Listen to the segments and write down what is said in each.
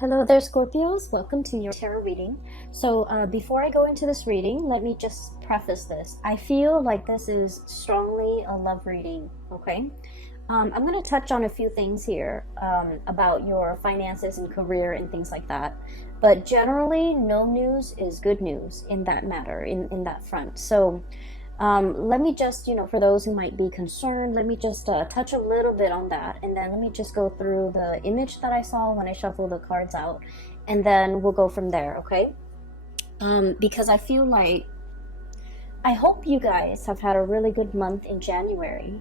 Hello there, Scorpios. Welcome to your tarot reading. So before I go into this reading, let me just preface this. I feel like this is strongly a love reading, okay? I'm going to touch on a few things here about your finances and career and things like that. But generally, no news is good news in that matter, in that front. So let me just, for those who might be concerned, let me just touch a little bit on that. And then let me just go through the image that I saw when I shuffled the cards out. And then we'll go from there, okay? Because I feel like, I hope you guys have had a really good month in January.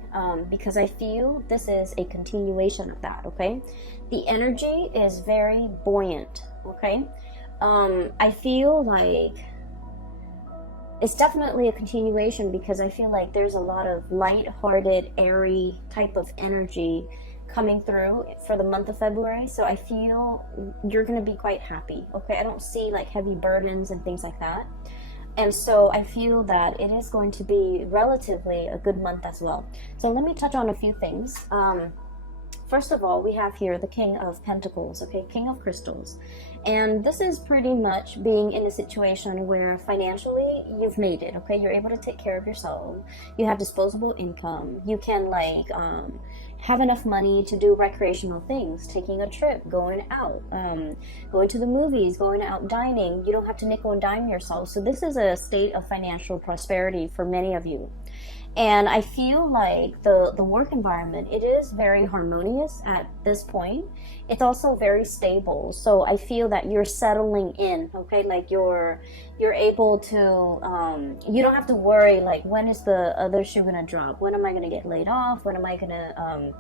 Because I feel this is a continuation of that, okay? The energy is very buoyant, okay? I feel like it's definitely a continuation because I feel like there's a lot of light-hearted, airy type of energy coming through for the month of February. So I feel you're going to be quite happy, okay? I don't see like heavy burdens and things like that. And so I feel that it is going to be relatively a good month as well. So let me touch on a few things. First of all, we have here the King of Pentacles, okay, King of Crystals. And this is pretty much being in a situation where financially you've made it, okay? You're able to take care of yourself. You have disposable income. You can have enough money to do recreational things, taking a trip, going out, going to the movies, going out dining. You don't have to nickel and dime yourself. So this is a state of financial prosperity for many of you. And I feel like the work environment, it is very harmonious at this point. It's also very stable. So I feel that you're settling in, okay? Like you're able to, you don't have to worry, like, when is the other shoe gonna drop? When am I gonna get laid off? When am I gonna,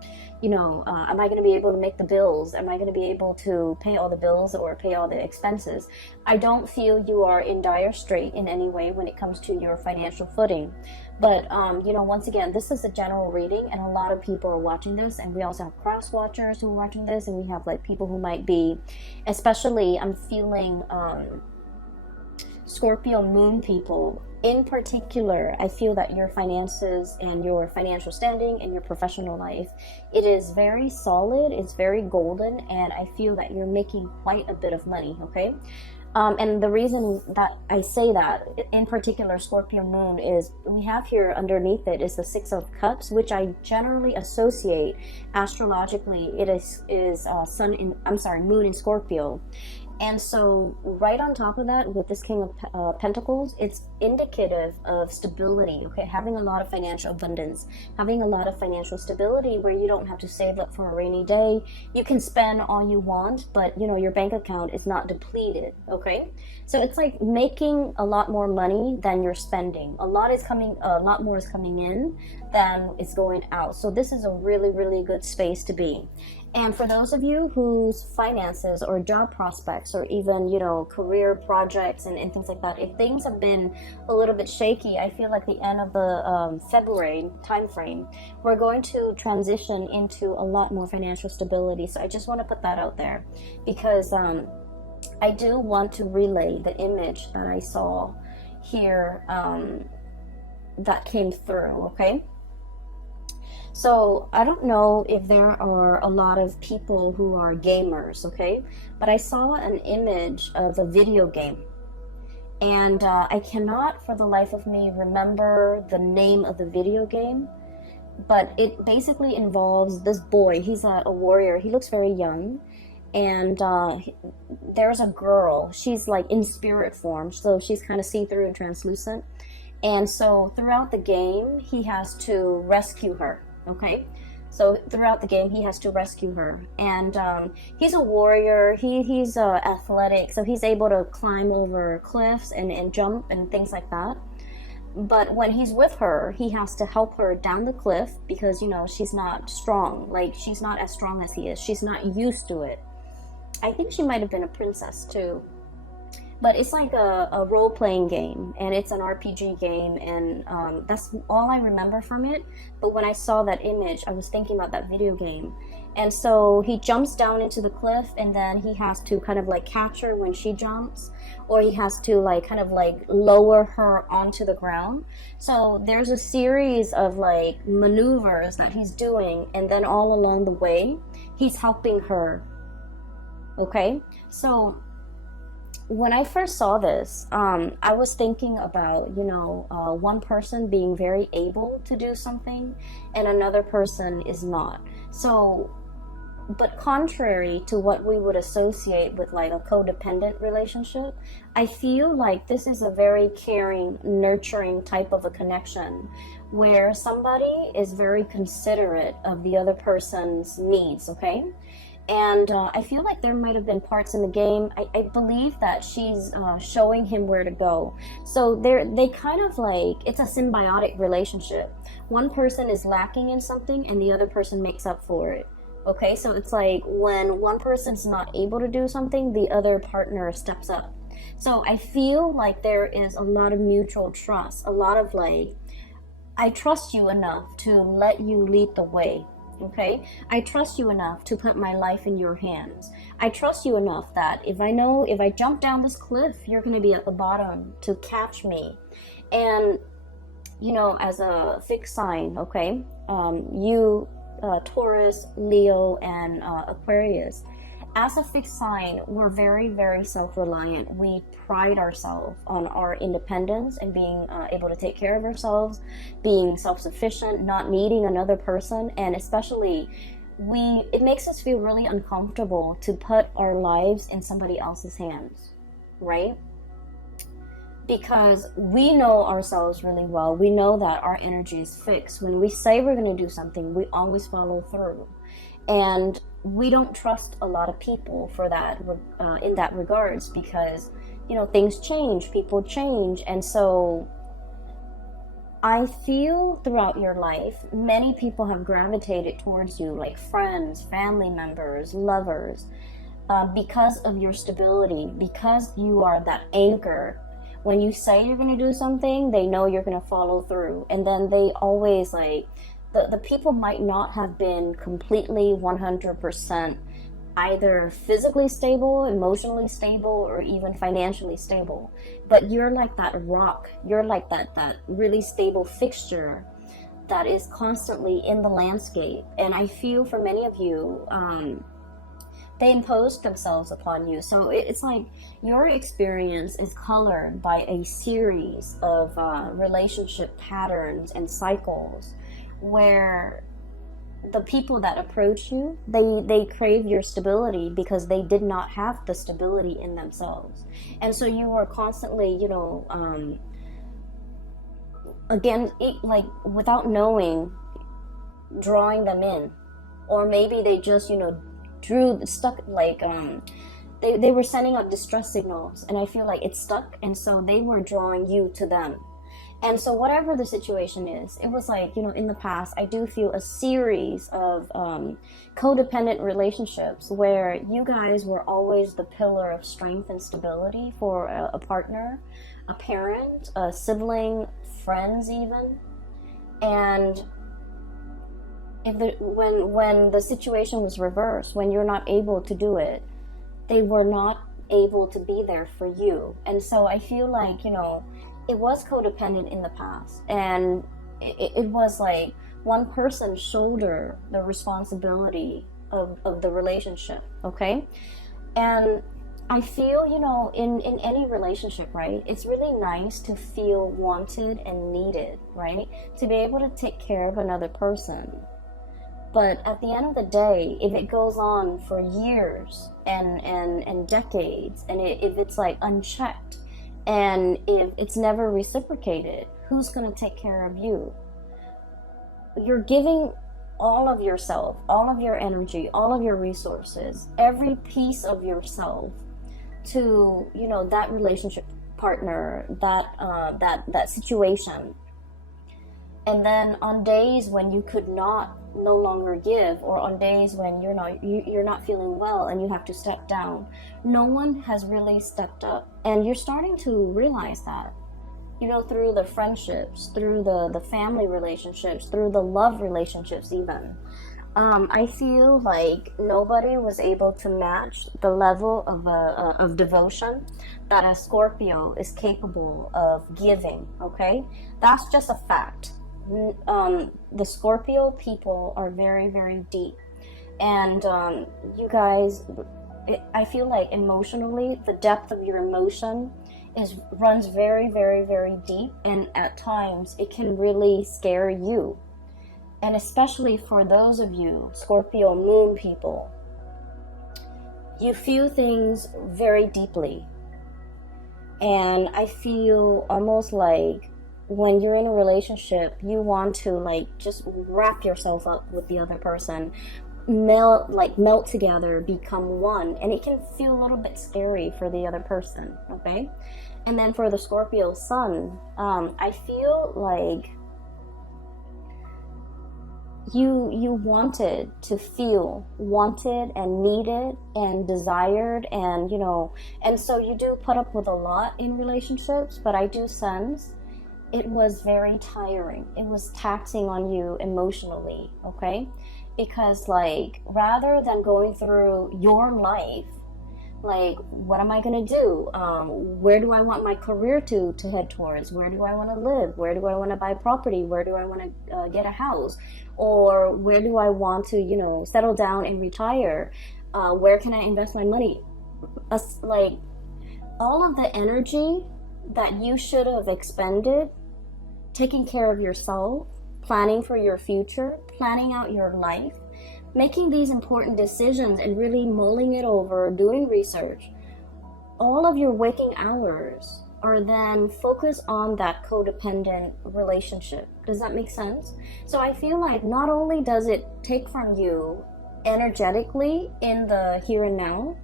am I gonna be able to make the bills? Am I gonna be able to pay all the bills or pay all the expenses? I don't feel you are in dire strait in any way when it comes to your financial footing. But, once again, this is a general reading and a lot of people are watching this, and we also have cross watchers who are watching this, and we have like people who might be, especially I'm feeling Scorpio moon people in particular. I feel that your finances and your financial standing and your professional life, it is very solid, it's very golden, and I feel that you're making quite a bit of money, okay? And the reason that I say that, in particular Scorpio moon, is we have here underneath it is the Six of Cups, which I generally associate astrologically. It is moon in Scorpio. And so right on top of that, with this King of Pentacles, it's indicative of stability, okay? Having a lot of financial abundance, having a lot of financial stability where you don't have to save up for a rainy day. You can spend all you want, but, your bank account is not depleted, okay? So it's like making a lot more money than you're spending. A lot more is coming in than is going out. So this is a really, really good space to be. And for those of you whose finances or job prospects or even, career projects and things like that, if things have been a little bit shaky, I feel like the end of the February timeframe, we're going to transition into a lot more financial stability. So I just want to put that out there because I do want to relay the image that I saw here that came through, okay? So I don't know if there are a lot of people who are gamers, okay? But I saw an image of a video game. And I cannot for the life of me remember the name of the video game. But it basically involves this boy. He's a warrior. He looks very young. And there's a girl. She's like in spirit form. So she's kind of see-through and translucent. And so throughout the game, he has to rescue her. Okay, so throughout the game he has to rescue her, and he's a warrior. He's athletic, so he's able to climb over cliffs and jump and things like that. But when he's with her, he has to help her down the cliff because she's not strong. Like, she's not as strong as he is. She's not used to it. I think she might have been a princess too. But it's like a role-playing game, and it's an RPG game, and that's all I remember from it. But when I saw that image, I was thinking about that video game. And so he jumps down into the cliff, and then he has to kind of like catch her when she jumps, or he has to like kind of like lower her onto the ground. So there's a series of like maneuvers that he's doing, and then all along the way, he's helping her Okay, so when I first saw this, I was thinking about, one person being very able to do something and another person is not. So, but contrary to what we would associate with like a codependent relationship, I feel like this is a very caring, nurturing type of a connection where somebody is very considerate of the other person's needs, okay? And I feel like there might have been parts in the game. I believe that she's showing him where to go. So they kind of like, it's a symbiotic relationship. One person is lacking in something and the other person makes up for it. Okay, so it's like when one person's not able to do something, the other partner steps up. So I feel like there is a lot of mutual trust, a lot of like, I trust you enough to let you lead the way. Okay, I trust you enough to put my life in your hands. I trust you enough that if I jump down this cliff, you're going to be at the bottom to catch me. And as a fixed sign, okay, you Taurus, Leo, and Aquarius, as a fixed sign, we're very, very self-reliant. We pride ourselves on our independence and being able to take care of ourselves, being self-sufficient, not needing another person, and especially it makes us feel really uncomfortable to put our lives in somebody else's hands, right? Because we know ourselves really well. We know that our energy is fixed. When we say we're going to do something, we always follow through. And we don't trust a lot of people for that in that regards, because things change, people change. And so I feel throughout your life many people have gravitated towards you, like friends, family members, lovers, because of your stability, because you are that anchor. When you say you're going to do something, they know you're going to follow through. And then they always like, the people might not have been completely 100% either physically stable, emotionally stable, or even financially stable. But you're like that rock. You're like that really stable fixture that is constantly in the landscape. And I feel for many of you, they imposed themselves upon you. So it's like your experience is colored by a series of relationship patterns and cycles where the people that approach you, they crave your stability because they did not have the stability in themselves. And so you are constantly, again, like without knowing, drawing them in. Or maybe they just, they were sending out distress signals, and I feel like it stuck, and so they were drawing you to them. And so whatever the situation is, it was like, in the past, I do feel a series of codependent relationships where you guys were always the pillar of strength and stability for a partner, a parent, a sibling, friends even. And when the situation was reversed, when you're not able to do it, they were not able to be there for you. And so I feel like, it was codependent in the past, and it was like one person shoulder the responsibility of the relationship, okay? And I feel, in any relationship, right, it's really nice to feel wanted and needed, right? To be able to take care of another person. But at the end of the day, if it goes on for years and decades, and if it's like unchecked, and if it's never reciprocated, who's going to take care of you? You're giving all of yourself, all of your energy, all of your resources, every piece of yourself to, that relationship partner, that situation. And then on days when you could no longer give, or on days when you're not feeling well and you have to step down, no one has really stepped up. And you're starting to realize that, through the friendships, through the family relationships, through the love relationships even. I feel like nobody was able to match the level of devotion that a Scorpio is capable of giving, okay? That's just a fact. The Scorpio people are very, very deep, and you guys I feel like emotionally, the depth of your emotion runs very, very, very deep, and at times it can really scare you. And especially for those of you Scorpio moon people, you feel things very deeply. And I feel almost like when you're in a relationship, you want to like just wrap yourself up with the other person, melt together, become one, and it can feel a little bit scary for the other person. Okay. And then for the Scorpio sun, I feel like you wanted to feel wanted and needed and desired, and and so you do put up with a lot in relationships, but I do sense it was very tiring. It was taxing on you emotionally. Okay. Because like, rather than going through your life, like, what am I going to do? Where do I want my career to head towards? Where do I want to live? Where do I want to buy property? Where do I want to get a house? Or where do I want to, settle down and retire? Where can I invest my money? Like, all of the energy that you should have expended taking care of yourself, planning for your future, planning out your life, making these important decisions and really mulling it over, doing research, all of your waking hours are then focused on that codependent relationship. Does that make sense? So I feel like not only does it take from you energetically in the here and now,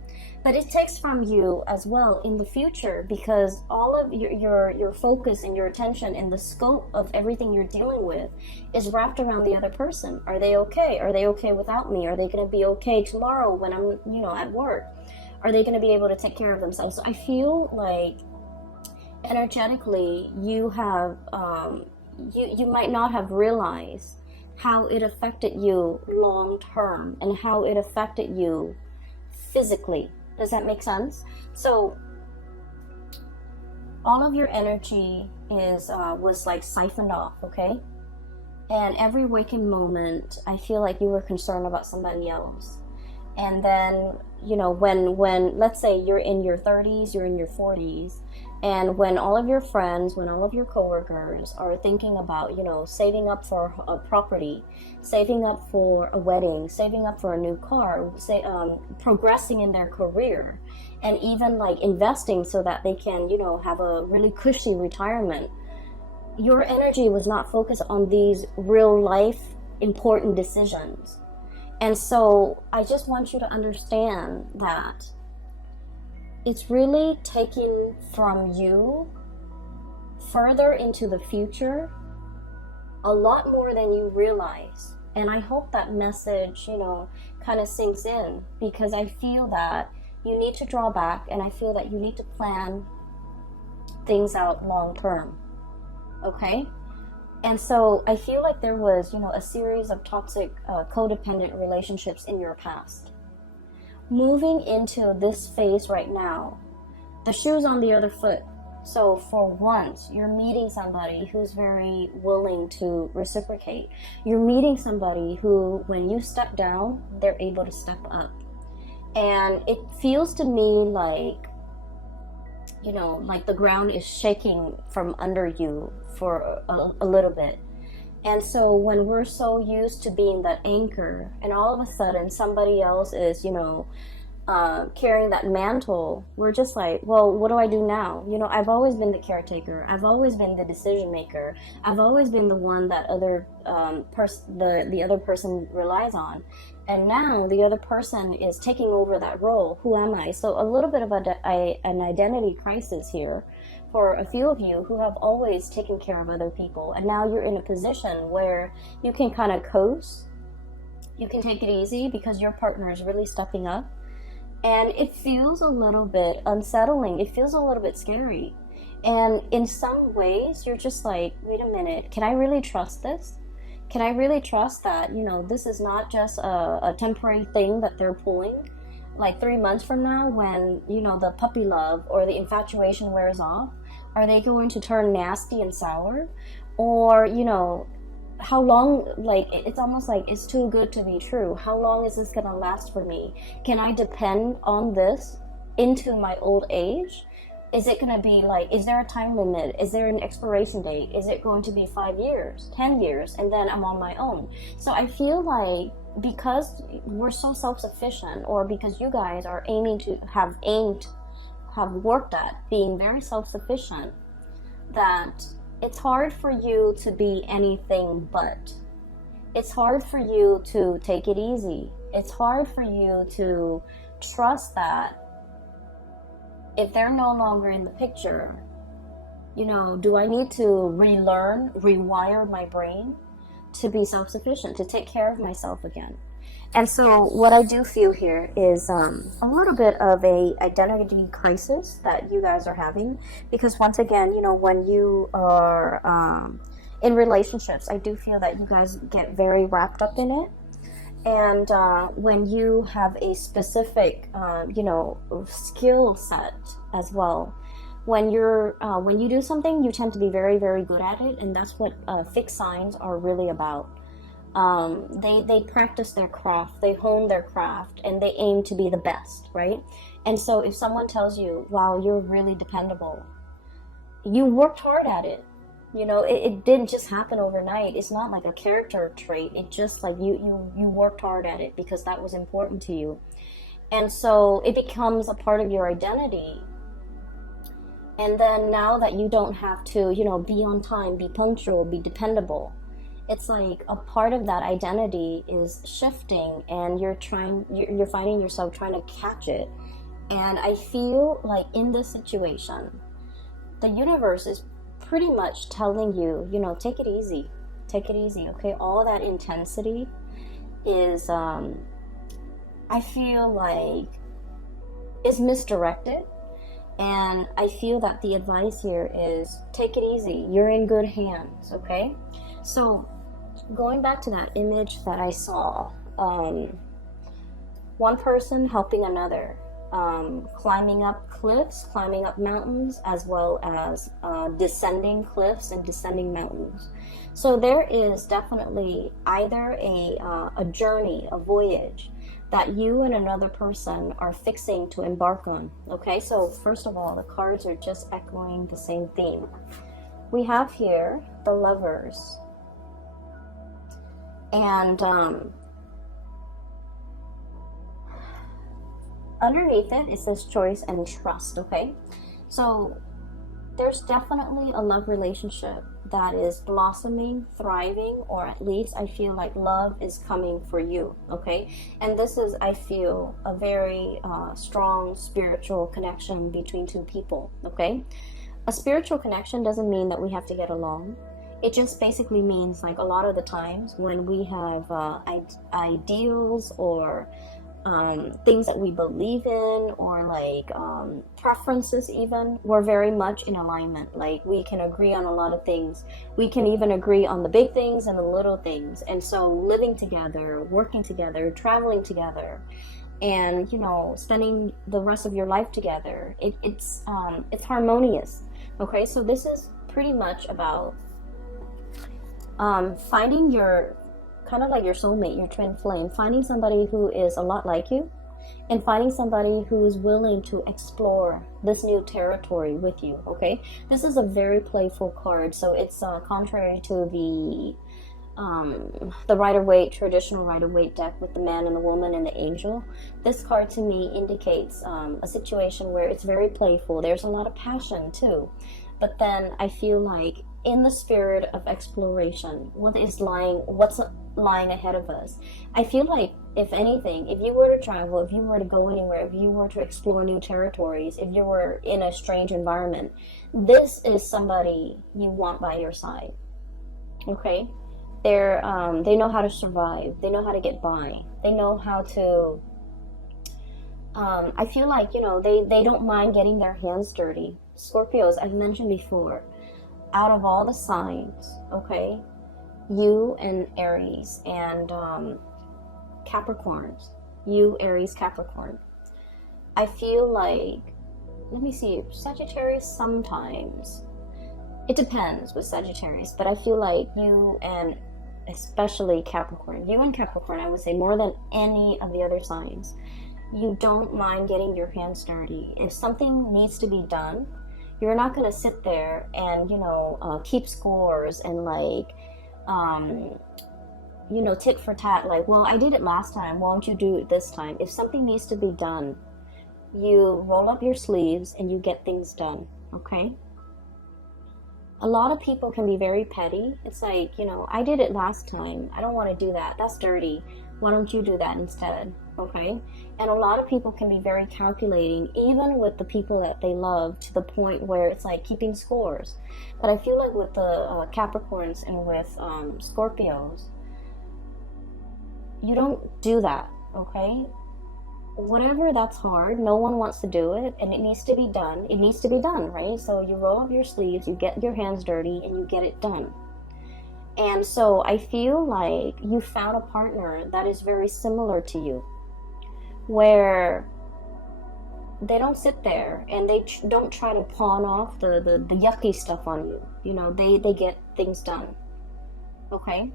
but it takes from you as well in the future, because all of your focus and your attention and the scope of everything you're dealing with is wrapped around the other person. Are they okay? Are they okay without me? Are they going to be okay tomorrow when I'm at work? Are they going to be able to take care of themselves? So I feel like energetically you have you might not have realized how it affected you long term and how it affected you physically. Does that make sense? So all of your energy was like siphoned off, okay? And every waking moment, I feel like you were concerned about somebody else. And then, when let's say you're in your 30s, you're in your 40s, and when all of your friends, when all of your coworkers are thinking about, saving up for a property, saving up for a wedding, saving up for a new car, progressing in their career, and even like investing so that they can, have a really cushy retirement, your energy was not focused on these real life important decisions. And so I just want you to understand that it's really taking from you further into the future a lot more than you realize. And I hope that message, kind of sinks in, because I feel that you need to draw back, and I feel that you need to plan things out long term. Okay? And so I feel like there was, a series of toxic, codependent relationships in your past. Moving into this phase right now, the shoe's on the other foot. So for once, you're meeting somebody who's very willing to reciprocate. You're meeting somebody who, when you step down, they're able to step up. And it feels to me like, like the ground is shaking from under you for a little bit. And so when we're so used to being that anchor, and all of a sudden somebody else is, carrying that mantle, we're just like, well, what do I do now? I've always been the caretaker. I've always been the decision maker. I've always been the one that the other person relies on. And now the other person is taking over that role. Who am I? So a little bit of an identity crisis here for a few of you who have always taken care of other people. And now you're in a position where you can kind of coast. You can take it easy because your partner is really stepping up. And it feels a little bit unsettling. It feels a little bit scary. And in some ways, you're just like, wait a minute, can I really trust this? Can I really trust that, this is not just a temporary thing that they're pulling? Like 3 months from now, when, the puppy love or the infatuation wears off, are they going to turn nasty and sour? Or, how long, like it's almost like it's too good to be true. How long is this gonna last for me? Can I depend on this into my old age? Is it gonna be like, is there a time limit? Is there an expiration date? Is it going to be 5 years, 10 years, and then I'm on my own? So I feel like because we're so self-sufficient, or because you guys are have worked at being very self-sufficient, that it's hard for you to be anything but. It's hard for you to take it easy. It's hard for you to trust that if they're no longer in the picture, do I need to relearn, rewire my brain to be self-sufficient, to take care of myself again? And so what I do feel here is a little bit of a identity crisis that you guys are having, because once again, when you are in relationships, I do feel that you guys get very wrapped up in it. And when you have a specific, skill set as well, when you do something, you tend to be very, very good at it, and that's what fixed signs are really about. They practice their craft, they hone their craft, and they aim to be the best, right? And so if someone tells you, wow, you're really dependable, you worked hard at it. It didn't just happen overnight. It's not like a character trait. It just like you worked hard at it because that was important to you. And so it becomes a part of your identity. And then now that you don't have to, be on time, be punctual, be dependable, it's like a part of that identity is shifting, and you're finding yourself trying to catch it. And I feel like in this situation, the universe is pretty much telling you, take it easy, okay? All that intensity is, I feel like, is misdirected. And I feel that the advice here is take it easy. You're in good hands, okay? So going back to that image that I saw, one person helping another, climbing up cliffs, climbing up mountains, as well as descending cliffs and descending mountains. So there is definitely either a journey, a voyage that you and another person are fixing to embark on. Okay, so first of all, the cards are just echoing the same theme. We have here the Lovers, and underneath it says choice and trust. Okay, so there's definitely a love relationship that is blossoming, thriving, or at least I feel like love is coming for you. Okay, and this is, I feel, a very strong spiritual connection between two people. Okay, a spiritual connection doesn't mean that we have to get along. It just basically means, like, a lot of the times when we have ideals or things that we believe in, or like preferences even, we're very much in alignment. Like, we can agree on a lot of things. We can even agree on the big things and the little things. And so living together, working together, traveling together, and spending the rest of your life together, it's harmonious. Okay, so this is pretty much about finding your, kind of like your soulmate, your twin flame, finding somebody who is a lot like you, and finding somebody who is willing to explore this new territory with you. Okay, this is a very playful card, so it's contrary to the Rider-Waite, traditional Rider-Waite deck with the man and the woman and the angel. This card to me indicates a situation where it's very playful. There's a lot of passion too, but then I feel like in the spirit of exploration, what's lying ahead of us. I feel like, if anything, if you were to travel, if you were to go anywhere, if you were to explore new territories, if you were in a strange environment, this is somebody you want by your side. Okay, they know how to survive. They know how to get by. They know how to. I feel like they don't mind getting their hands dirty. Scorpios, I've mentioned before, out of all the signs, okay, you and Aries and Capricorns, you, Aries, Capricorn, I feel like, let me see, Sagittarius sometimes, it depends with Sagittarius, but I feel like you and especially Capricorn. You and Capricorn, I would say, more than any of the other signs, you don't mind getting your hands dirty. If something needs to be done, you're not going to sit there and, keep scores and like, tit for tat, like, well, I did it last time, why don't you do it this time? If something needs to be done, you roll up your sleeves and you get things done, okay? A lot of people can be very petty. It's like, I did it last time, I don't want to do that, that's dirty, why don't you do that instead, okay? And a lot of people can be very calculating, even with the people that they love, to the point where it's like keeping scores. But I feel like with the Capricorns and with Scorpios, you don't do that, okay? Whatever that's hard, no one wants to do it, and it needs to be done. It needs to be done, right? So you roll up your sleeves, you get your hands dirty, and you get it done. And so I feel like you found a partner that is very similar to you, where they don't sit there and they don't try to pawn off the yucky stuff on you. They get things done, okay?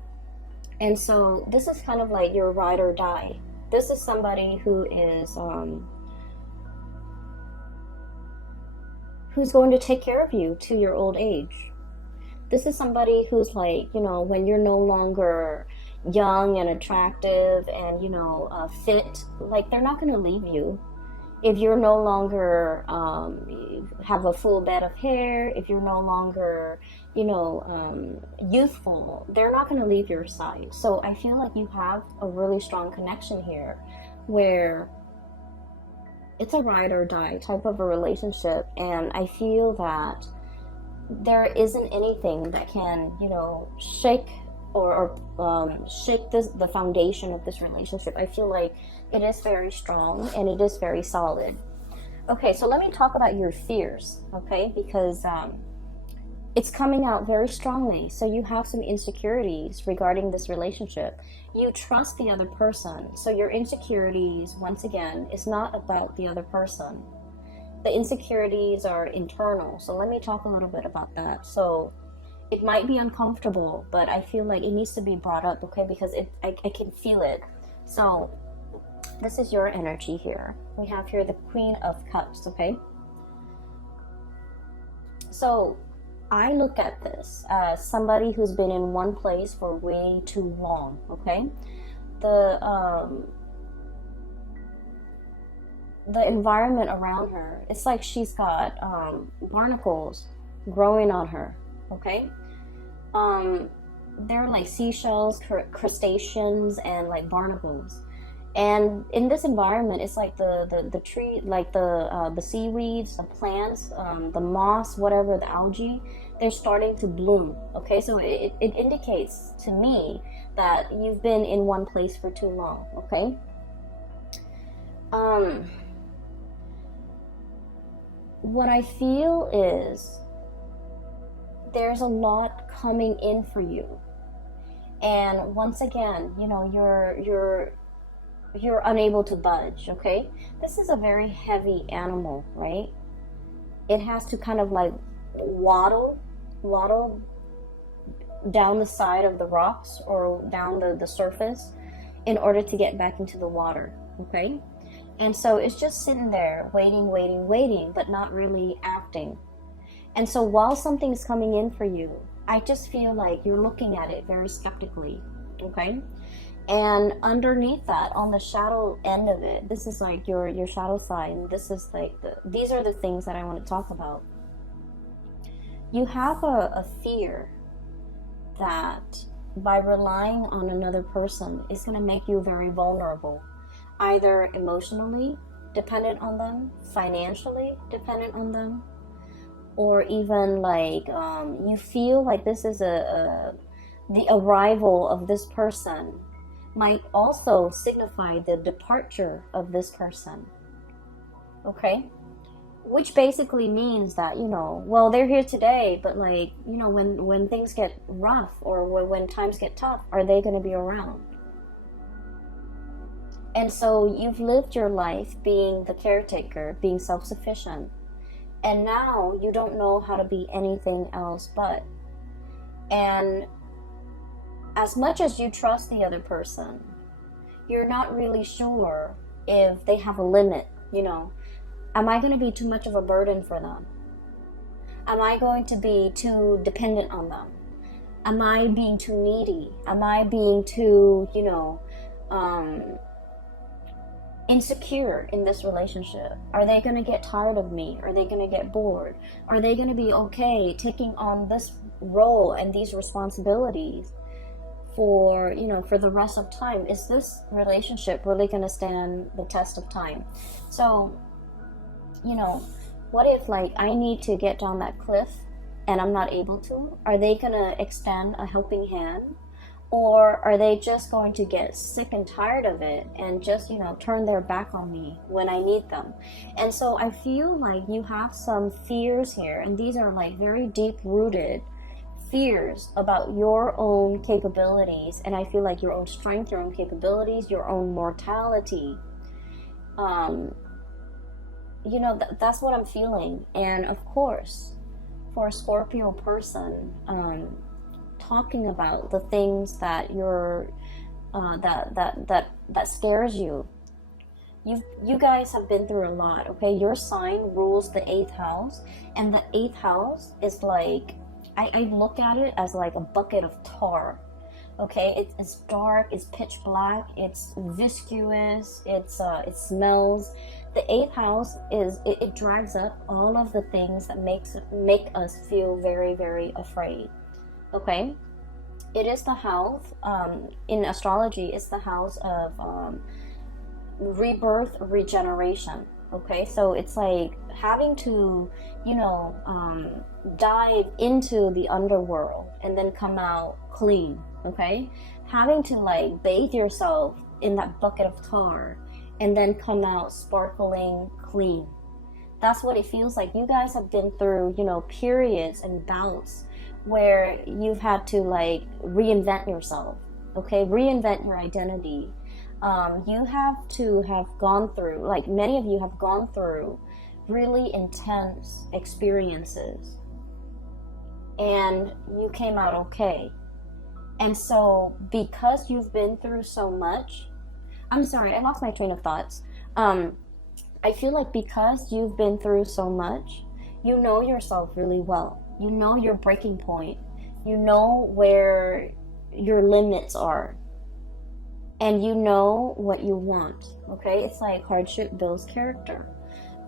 And so this is kind of like your ride or die. This is somebody who is who's going to take care of you to your old age. This is somebody who's like, when you're no longer young and attractive and, fit, like, they're not going to leave you. If you're no longer have a full bed of hair, if you're no longer, youthful, they're not going to leave your side. So I feel like you have a really strong connection here, where it's a ride or die type of a relationship. And I feel that there isn't anything that can, shake or shake the foundation of this relationship. I feel like it is very strong and it is very solid. Okay, so let me talk about your fears, okay? Because it's coming out very strongly. So you have some insecurities regarding this relationship. You trust the other person. So your insecurities, once again, is not about the other person. The insecurities are internal. So let me talk a little bit about that. So it might be uncomfortable, but I feel like it needs to be brought up, okay? Because I can feel it. So this is your energy here. We have here the Queen of Cups, okay? So I look at this as somebody who's been in one place for way too long, okay? The environment around her, it's like she's got barnacles growing on her, okay? They're like seashells, crustaceans, and like barnacles. And in this environment, it's like the tree, like the seaweeds, the plants, the moss, whatever, the algae, they're starting to bloom. Okay, so it indicates to me that you've been in one place for too long. Okay. What I feel is there's a lot coming in for you, and once again, you're unable to budge, okay? This is a very heavy animal, right? It has to kind of like waddle down the side of the rocks or down the surface in order to get back into the water, okay? And so it's just sitting there waiting, but not really acting. And so while something's coming in for you, I just feel like you're looking at it very skeptically, okay? And underneath that, on the shadow end of it, this is like your shadow sign. This is like these are the things that I want to talk about. You have a fear that by relying on another person is going to make you very vulnerable, either emotionally dependent on them, financially dependent on them, or even like you feel like this is the arrival of this person might also signify the departure of this person, okay? Which basically means that, well, they're here today, but like, when things get rough or when times get tough, are they going to be around? And so you've lived your life being the caretaker, being self-sufficient, and now you don't know how to be anything else but. And as much as you trust the other person, you're not really sure if they have a limit, you know. Am I going to be too much of a burden for them? Am I going to be too dependent on them? Am I being too needy? Am I being too, you know, insecure in this relationship? Are they going to get tired of me? Are they going to get bored? Are they going to be okay taking on this role and these responsibilities for, you know, for the rest of time? Is this relationship really going to stand the test of time? So, you know, what if like I need to get down that cliff and I'm not able to? Are they going to extend a helping hand? Or are they just going to get sick and tired of it and just, you know, turn their back on me when I need them? And so I feel like you have some fears here, and these are like very deep-rooted fears about your own capabilities, and I feel like your own strength, your own capabilities, your own mortality. You know, that's what I'm feeling. And of course, for a Scorpio person, talking about the things that you're that scares you. You guys have been through a lot, okay? Your sign rules the 8th house, and the 8th house is like, I look at it as like a bucket of tar. Okay, it's dark, it's pitch black, it's viscous, it smells. The 8th house is it drags up all of the things that make us feel very, very afraid. Okay, it is the house, in astrology, it's the house of rebirth, regeneration. Okay, so it's like having to, you know, dive into the underworld and then come out clean. Okay, having to like bathe yourself in that bucket of tar and then come out sparkling clean. That's what it feels like. You guys have been through, you know, periods and bouts where you've had to like reinvent yourself. Okay, reinvent your identity. You have to have gone through, like many of you have gone through really intense experiences, and you came out okay. And so because you've been through so much, I'm sorry, I lost my train of thoughts. I feel like because you've been through so much, you know yourself really well. You know your breaking point. You know where your limits are. And you know what you want, okay? It's like hardship builds character.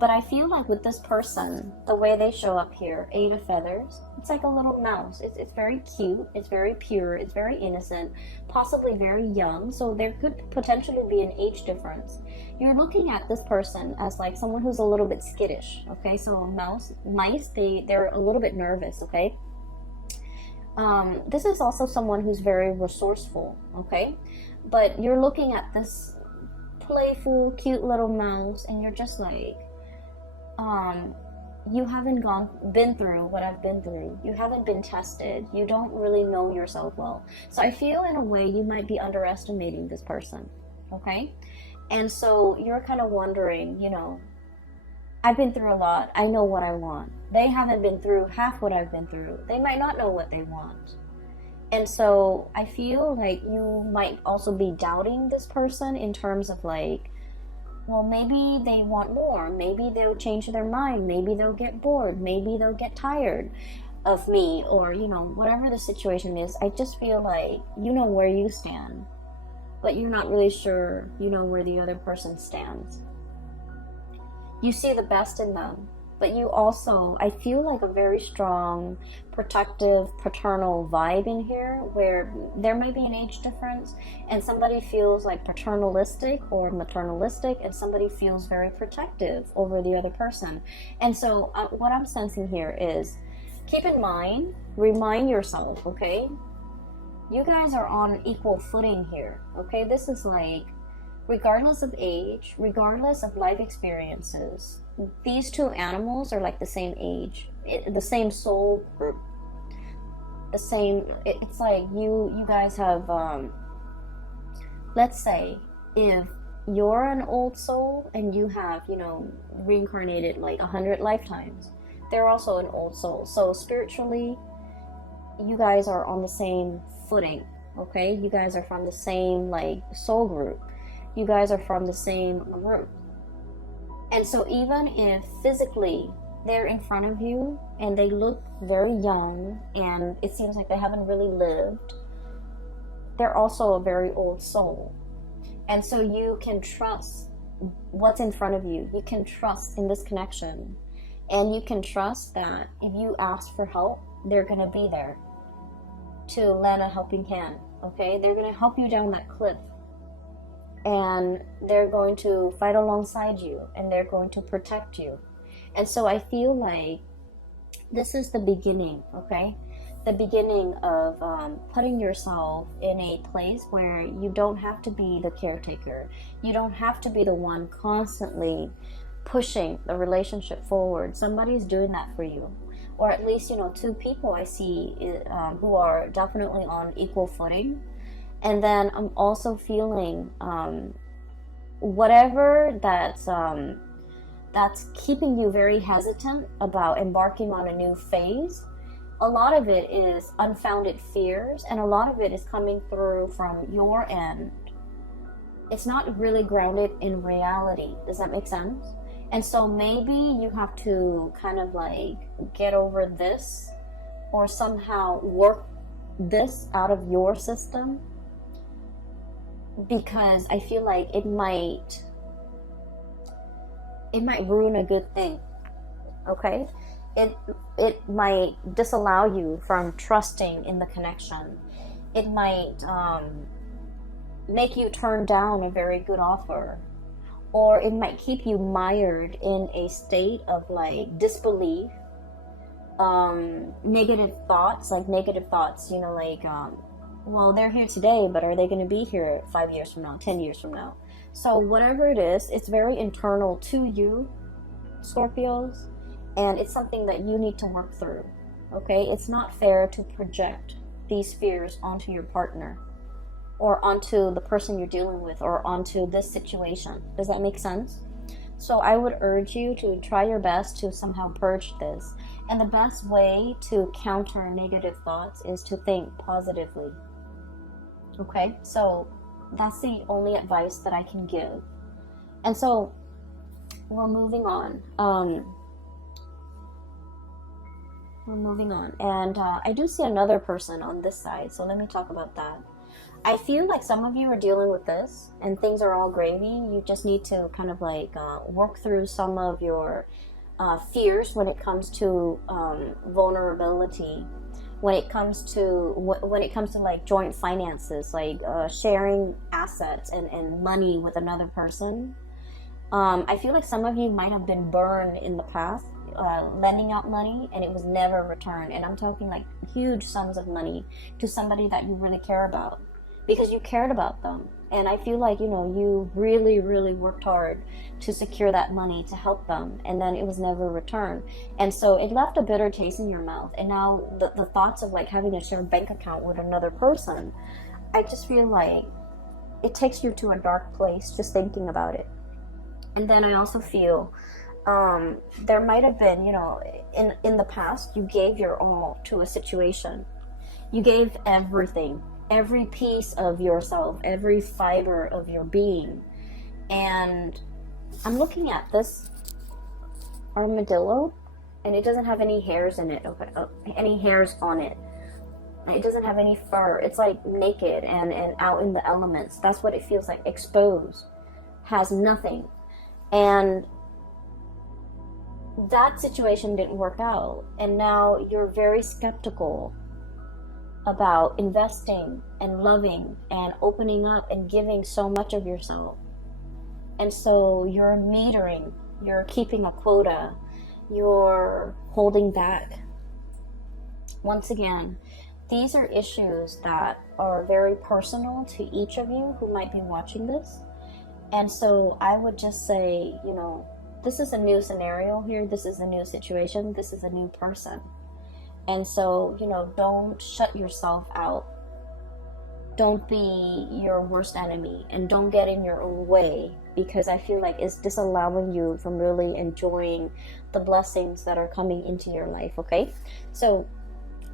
But I feel like with this person, the way they show up here, 8 of feathers, it's like a little mouse. It's very cute, it's very pure, it's very innocent, possibly very young, so there could potentially be an age difference. You're looking at this person as like someone who's a little bit skittish, okay? So mice, they're a little bit nervous, okay? This is also someone who's very resourceful, okay? But you're looking at this playful, cute little mouse, and you're just like, you haven't been through what I've been through. You haven't been tested. You don't really know yourself well. So I feel in a way you might be underestimating this person, okay? And so you're kind of wondering, you know, I've been through a lot. I know what I want. They haven't been through half what I've been through. They might not know what they want. And so I feel like you might also be doubting this person in terms of like, well, maybe they want more. Maybe they'll change their mind. Maybe they'll get bored. Maybe they'll get tired of me, or, you know, whatever the situation is. I just feel like you know where you stand, but you're not really sure, you know, where the other person stands. You see the best in them, but you also, I feel like a very strong, protective, paternal vibe in here, where there may be an age difference, and somebody feels like paternalistic or maternalistic, and somebody feels very protective over the other person. And so what I'm sensing here is, keep in mind, remind yourself, okay? You guys are on equal footing here, okay? This is like, regardless of age, regardless of life experiences, these two animals are like the same age, the same soul group, the same. It's like you guys have. Let's say if you're an old soul and you have, you know, reincarnated like 100 lifetimes, they're also an old soul. So spiritually, you guys are on the same footing. okay? You guys are from the same, like, soul group. You guys are from the same group. And so even if physically they're in front of you and they look very young and it seems like they haven't really lived, they're also a very old soul. And so you can trust what's in front of you. You can trust in this connection. And you can trust that if you ask for help, they're going to be there to lend a helping hand, okay? They're going to help you down that cliff. And they're going to fight alongside you. And they're going to protect you. And so I feel like this is the beginning, okay? The beginning of putting yourself in a place where you don't have to be the caretaker. You don't have to be the one constantly pushing the relationship forward. Somebody's doing that for you. Or at least, two people I see who are definitely on equal footing. And then I'm also feeling whatever that's keeping you very hesitant about embarking on a new phase. A lot of it is unfounded fears, and a lot of it is coming through from your end. It's not really grounded in reality. Does that make sense? And so maybe you have to kind of like get over this or somehow work this out of your system, because I feel like it might ruin a good thing, okay? It might disallow you from trusting in the connection. It might make you turn down a very good offer, or it might keep you mired in a state of like disbelief, negative thoughts, well, they're here today, but are they going to be here 5 years from now, 10 years from now? So whatever it is, it's very internal to you, Scorpios, and it's something that you need to work through, okay? It's not fair to project these fears onto your partner or onto the person you're dealing with or onto this situation. Does that make sense? So I would urge you to try your best to somehow purge this. And the best way to counter negative thoughts is to think positively, okay? So that's the only advice that I can give. And so we're moving on. And I do see another person on this side, so let me talk about that. I feel like some of you are dealing with this and things are all gravy. You just need to kind of like work through some of your fears when it comes to vulnerability, when it comes to like joint finances, like sharing assets and money with another person. I feel like some of you might have been burned in the past, lending out money and it was never returned. And I'm talking like huge sums of money to somebody that you really care about, because you cared about them. And I feel like, you really, really worked hard to secure that money to help them, and then it was never returned. And so it left a bitter taste in your mouth. And now the thoughts of like having a shared bank account with another person, I just feel like it takes you to a dark place just thinking about it. And then I also feel there might have been, in the past, you gave your all to a situation. You gave everything, every piece of yourself, every fiber of your being. And I'm looking at this armadillo, and it doesn't have any hairs in it, any hairs on it. It doesn't have any fur. It's like naked and out in the elements. That's what it feels like, exposed, has nothing. And that situation didn't work out, and now you're very skeptical about investing and loving and opening up and giving so much of yourself. And so you're metering, you're keeping a quota, you're holding back. Once again, these are issues that are very personal to each of you who might be watching this. And so I would just say, this is a new scenario here. This is a new situation. This is a new person. And so, don't shut yourself out. Don't be your worst enemy, and don't get in your own way, because I feel like it's disallowing you from really enjoying the blessings that are coming into your life, okay? So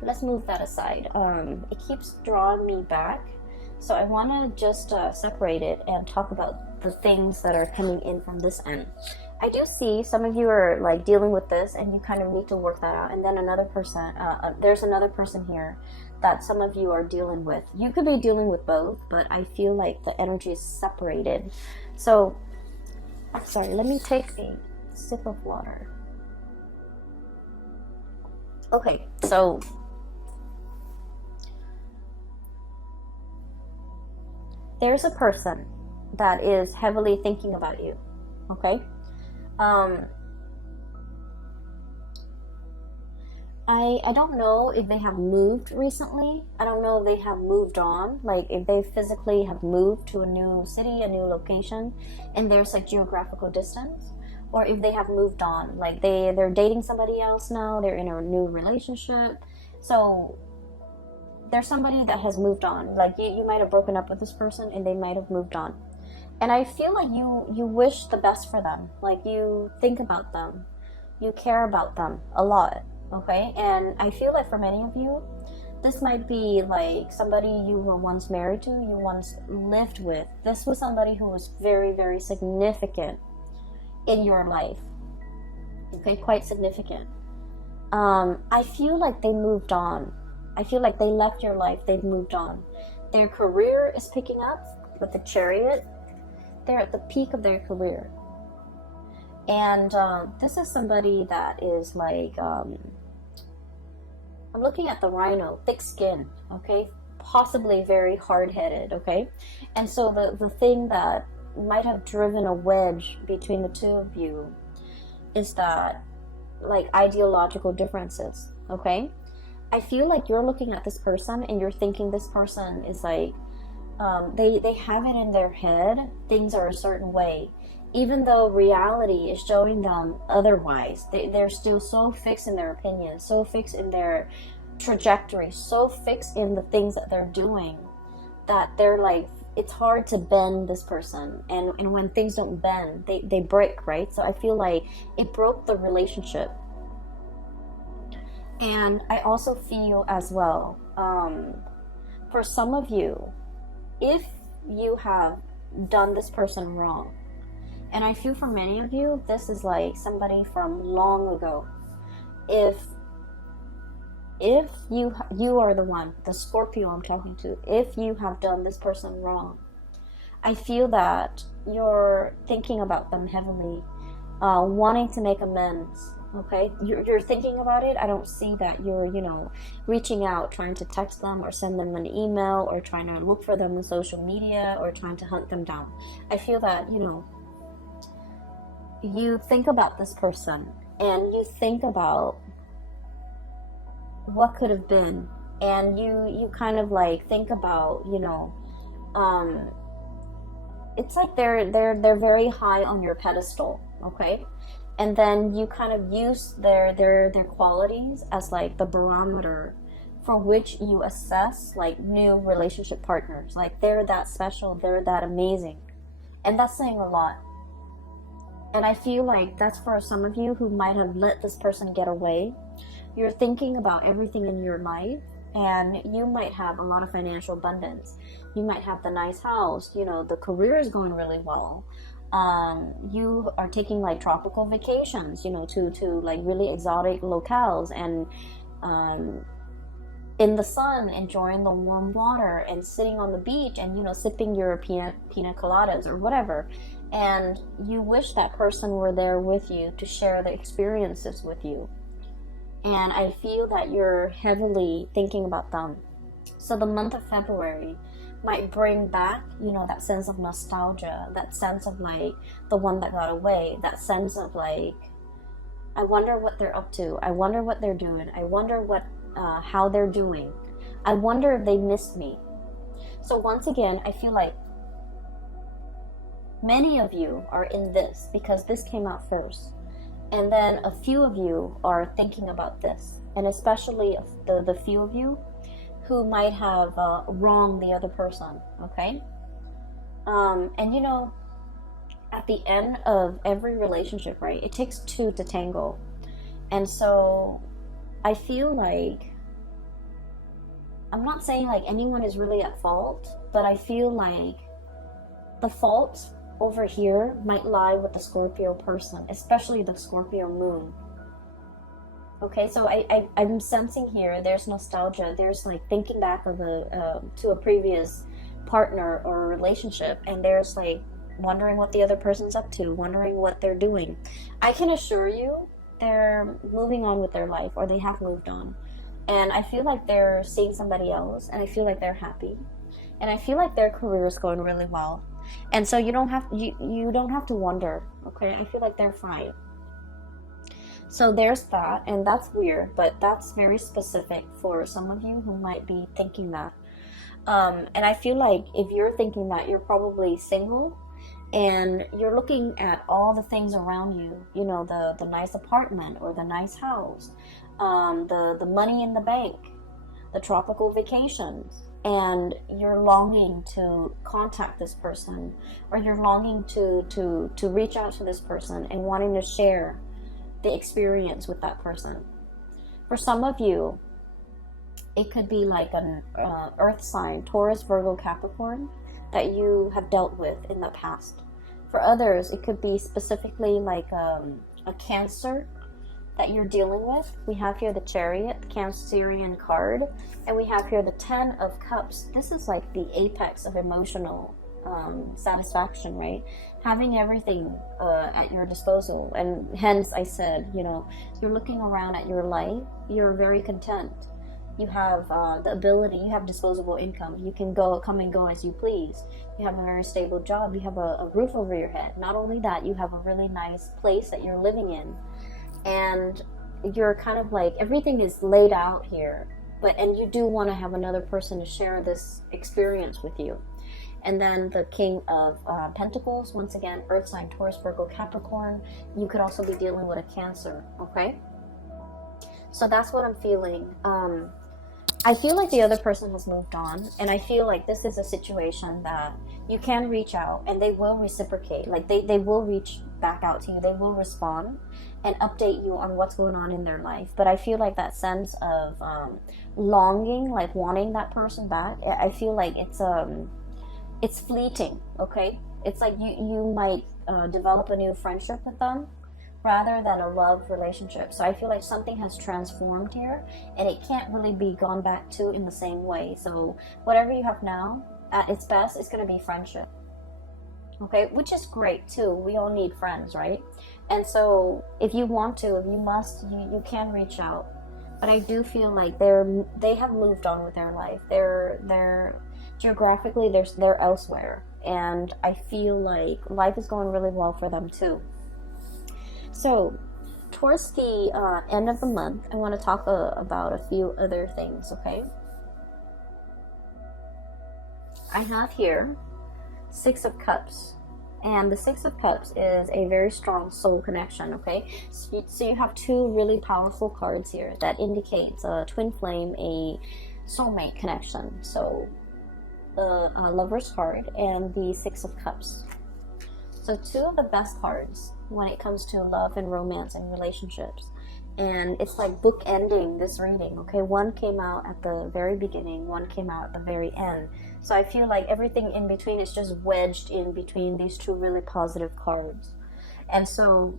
let's move that aside. It keeps drawing me back So I want to just separate it and talk about the things that are coming in from this end. I do see some of you are like dealing with this and you kind of need to work that out. And then another person, there's another person here that some of you are dealing with. You could be dealing with both, but I feel like the energy is separated. So, sorry, let me take a sip of water. Okay, so there's a person that is heavily thinking about you, okay? I don't know if they have moved recently. I don't know if they have moved on, like if they physically have moved to a new city, a new location, and there's like geographical distance, or if they have moved on, like they're dating somebody else now, they're in a new relationship. So there's somebody that has moved on. Like you might have broken up with this person and they might have moved on. And I feel like you wish the best for them. Like you think about them. You care about them a lot, okay? And I feel like for many of you, this might be like somebody you were once married to, you once lived with. This was somebody who was very, very significant in your life, okay? Quite significant. I feel like they moved on. I feel like they left your life, they've moved on. Their career is picking up with the Chariot. They're at the peak of their career. And this is somebody that is like, I'm looking at the Rhino, thick skin, okay? Possibly very hard-headed, okay? And so the thing that might have driven a wedge between the two of you is that, like, ideological differences, okay? I feel like you're looking at this person and you're thinking this person is like, they have it in their head, things are a certain way, even though reality is showing them otherwise. They're still so fixed in their opinions, so fixed in their trajectory, so fixed in the things that they're doing, that they're like, it's hard to bend this person. And when things don't bend, they break, right? So I feel like it broke the relationship. And I also feel as well, for some of you, if you have done this person wrong, and I feel for many of you, this is like somebody from long ago. If you are the one, the Scorpio I'm talking to, if you have done this person wrong, I feel that you're thinking about them heavily, wanting to make amends. Okay, you're thinking about it. I don't see that you're, reaching out, trying to text them or send them an email or trying to look for them on social media or trying to hunt them down. I feel that, you think about this person and you think about what could have been, and you kind of like think about, it's like they're very high on your pedestal, okay? And then you kind of use their qualities as like the barometer for which you assess like new relationship partners. Like they're that special, they're that amazing. And that's saying a lot. And I feel like that's for some of you who might have let this person get away. You're thinking about everything in your life, and you might have a lot of financial abundance. You might have the nice house, the career is going really well. You are taking like tropical vacations, to like really exotic locales, and in the sun, enjoying the warm water and sitting on the beach and, sipping your pina coladas or whatever. And you wish that person were there with you to share the experiences with you. And I feel that you're heavily thinking about them. So the month of February might bring back, that sense of nostalgia, that sense of like the one that got away, that sense of like, I wonder what they're up to. I wonder what they're doing. I wonder how they're doing. I wonder if they missed me. So once again, I feel like many of you are in this because this came out first. And then a few of you are thinking about this. And especially the few of you who might have wronged the other person, okay? And at the end of every relationship, right, it takes two to tango. And so I feel like I'm not saying like anyone is really at fault, but I feel like the fault over here might lie with the Scorpio person, especially the Scorpio moon. Okay, so I'm sensing here there's nostalgia. There's like thinking back of to a previous partner or relationship, and there's like wondering what the other person's up to, wondering what they're doing. I can assure you they're moving on with their life, or they have moved on. And I feel like they're seeing somebody else, and I feel like they're happy. And I feel like their career is going really well. And so you don't have to wonder, okay? I feel like they're fine. So there's that, and that's weird, but that's very specific for some of you who might be thinking that. And I feel like if you're thinking that, you're probably single, and you're looking at all the things around you, you know, the nice apartment or the nice house, the money in the bank, the tropical vacations, and you're longing to contact this person, or you're longing to reach out to this person and wanting to share the experience with that person. For some of you, it could be like an earth sign, Taurus, Virgo, Capricorn, that you have dealt with in the past. For others, it could be specifically like a Cancer that you're dealing with. We have here the Chariot, the Cancerian card, and we have here the 10 of Cups. This is like the apex of emotional satisfaction, right? Having everything at your disposal. And hence I said, you know, you're looking around at your life, you're very content. You have the ability, you have disposable income, you can come and go as you please. You have a very stable job, you have a roof over your head. Not only that, you have a really nice place that you're living in, and you're kind of like, everything is laid out here, and you do want to have another person to share this experience with you. And then the King of Pentacles, once again, Earth sign, Taurus, Virgo, Capricorn. You could also be dealing with a Cancer, okay? So that's what I'm feeling. I feel like the other person has moved on, and I feel like this is a situation that you can reach out, and they will reciprocate. Like they will reach back out to you. They will respond and update you on what's going on in their life. But I feel like that sense of longing, like wanting that person back, I feel like it's fleeting, okay? It's like you might develop a new friendship with them rather than a love relationship. So I feel like something has transformed here, and it can't really be gone back to in the same way. So whatever you have now, at its best, is going to be friendship, okay? Which is great too. We all need friends, right? And so if you want to, if you must, you can reach out. But I do feel like they have moved on with their life. They're geographically, they're elsewhere, and I feel like life is going really well for them too. So towards the end of the month, I want to talk about a few other things, okay? I have here 6 of Cups, and the 6 of Cups is a very strong soul connection, okay? So you have 2 really powerful cards here that indicates a twin flame, a soulmate connection. So the Lover's card and the 6 of Cups. So 2 of the best cards when it comes to love and romance and relationships. And it's like bookending this reading, okay? One came out at the very beginning, one came out at the very end. So I feel like everything in between is just wedged in between these 2 really positive cards. And so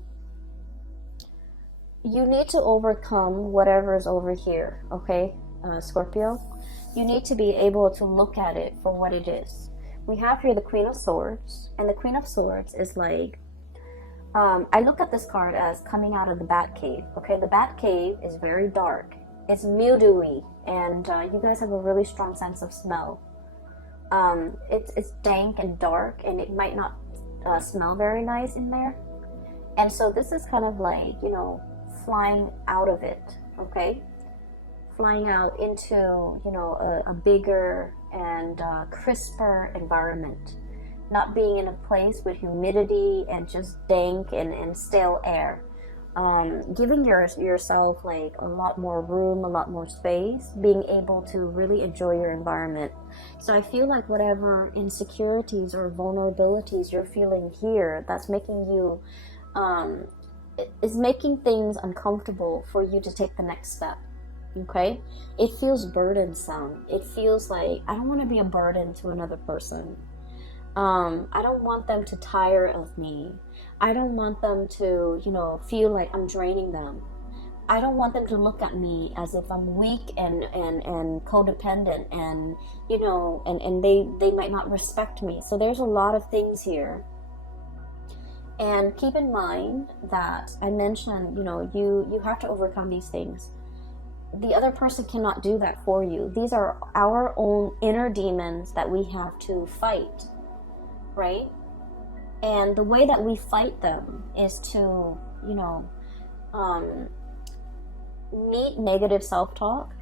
you need to overcome whatever is over here, okay, Scorpio? You need to be able to look at it for what it is. We have here the Queen of Swords, and the Queen of Swords is like, I look at this card as coming out of the Batcave, okay? The Batcave is very dark, it's mildewy, and you guys have a really strong sense of smell. It's dank and dark, and it might not smell very nice in there. And so this is kind of like, you know, flying out of it, okay? Flying out into, you know, a bigger and crisper environment. Not being in a place with humidity and just dank and stale air. Giving yourself like a lot more room, a lot more space, being able to really enjoy your environment. So I feel like whatever insecurities or vulnerabilities you're feeling here, that's making you, is making things uncomfortable for you to take the next step. Okay, it feels burdensome. It feels like I don't want to be a burden to another person. I don't want them to tire of me. I don't want them to, feel like I'm draining them. I don't want them to look at me as if I'm weak and codependent, and they might not respect me. So there's a lot of things here. And keep in mind that I mentioned, you have to overcome these things. The other person cannot do that for you. These are our own inner demons that we have to fight, right? And the way that we fight them is to, meet negative self-talk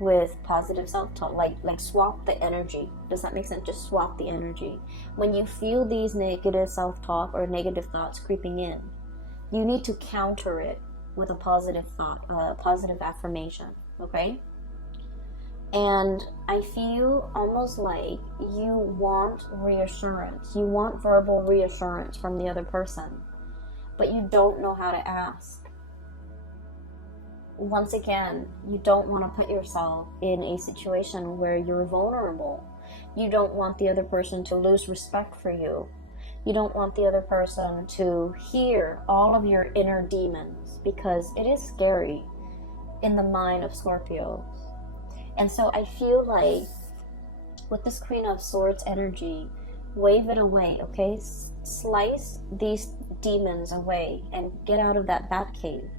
with positive self-talk, like swap the energy. Does that make sense? Just swap the energy. When you feel these negative self-talk or negative thoughts creeping in, you need to counter it with a positive thought, a positive affirmation, okay? And I feel almost like you want reassurance. You want verbal reassurance from the other person, but you don't know how to ask. Once again, you don't want to put yourself in a situation where you're vulnerable. You don't want the other person to lose respect for you. You don't want the other person to hear all of your inner demons, because it is scary in the mind of Scorpio. And so I feel like with this Queen of Swords energy, wave it away, okay? Slice these demons away and get out of that bat cave.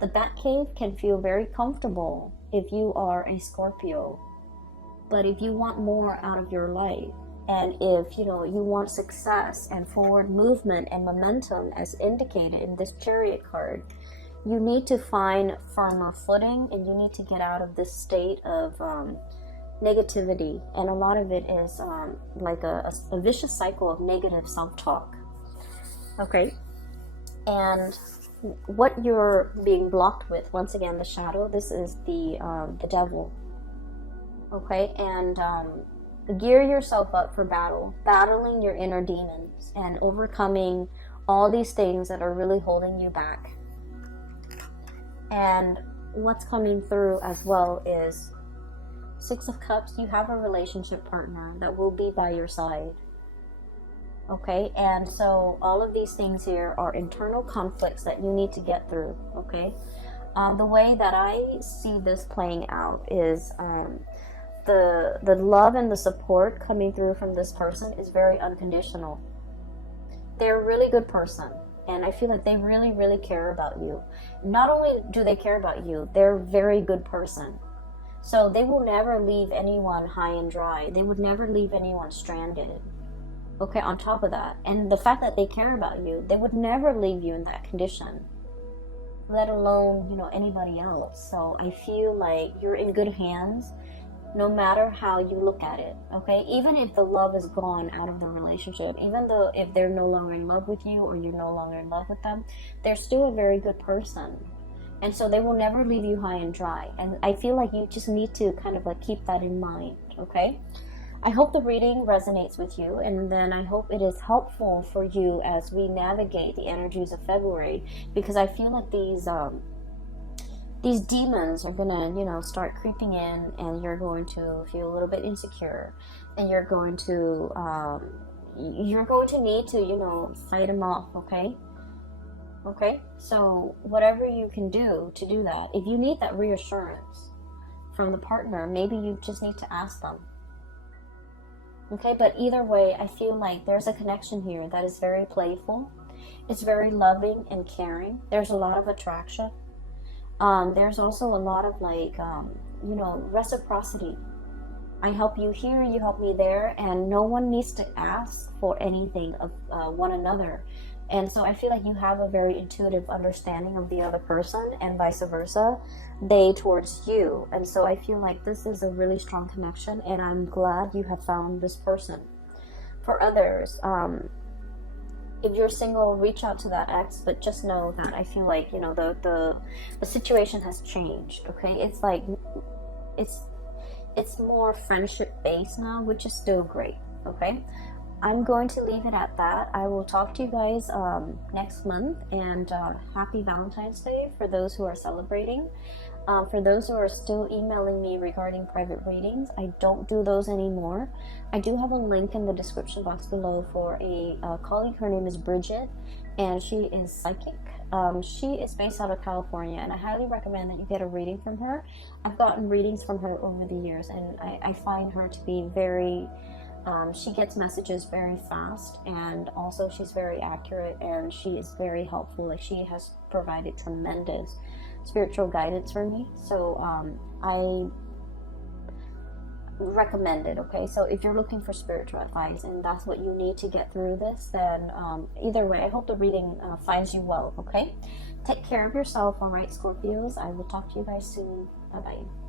The bat cave can feel very comfortable if you are a Scorpio. But if you want more out of your life, and if you want success and forward movement and momentum as indicated in this Chariot card, you need to find firmer footing, and you need to get out of this state of negativity. And a lot of it is like a vicious cycle of negative self-talk. Okay? And what you're being blocked with, once again, the shadow, this is the devil. Okay? And gear yourself up for battle, battling your inner demons and overcoming all these things that are really holding you back. And what's coming through as well is Six of Cups. You have a relationship partner that will be by your side. Okay, and so all of these things here are internal conflicts that you need to get through. Okay, the way that I see this playing out is the love and the support coming through from this person is very unconditional. They're a really good person, and I feel like they really, really care about you. Not only do they care about you, they're a very good person. So they will never leave anyone high and dry. They would never leave anyone stranded. Okay, on top of that, and the fact that they care about you, they would never leave you in that condition, let alone, anybody else. So I feel like you're in good hands, no matter how you look at it, okay? Even if the love is gone out of the relationship, even though if they're no longer in love with you or you're no longer in love with them, they're still a very good person. And so they will never leave you high and dry. And I feel like you just need to kind of like keep that in mind, okay? I hope the reading resonates with you, and then I hope it is helpful for you as we navigate the energies of February, because I feel like these demons are gonna, start creeping in, and you're going to feel a little bit insecure, and you're going to need to, fight them off, okay? Okay, so whatever you can do to do that, if you need that reassurance from the partner, maybe you just need to ask them. Okay, but either way, I feel like there's a connection here that is very playful. It's very loving and caring. There's a lot of attraction. There's also a lot of reciprocity. I help you here, you help me there, and no one needs to ask for anything of one another. And so I feel like you have a very intuitive understanding of the other person, and vice versa, they towards you. And so I feel like this is a really strong connection, and I'm glad you have found this person. For others, if you're single, reach out to that ex, but just know that I feel like, the situation has changed, okay? It's like, it's more friendship based now, which is still great, okay? I'm going to leave it at that. I will talk to you guys next month, and happy Valentine's Day for those who are celebrating. For those who are still emailing me regarding private readings, I don't do those anymore. I do have a link in the description box below for a colleague. Her name is Bridget, and she is psychic. She is based out of California, and I highly recommend that you get a reading from her. I've gotten readings from her over the years, and I find her to be very... she gets messages very fast, and also she's very accurate, and she is very helpful. Like, she has provided tremendous spiritual guidance for me, so I recommend it. Okay, so if you're looking for spiritual advice and that's what you need to get through this, then either way, I hope the reading finds you well. Okay, take care of yourself. All right, Scorpios, I will talk to you guys soon. Bye bye.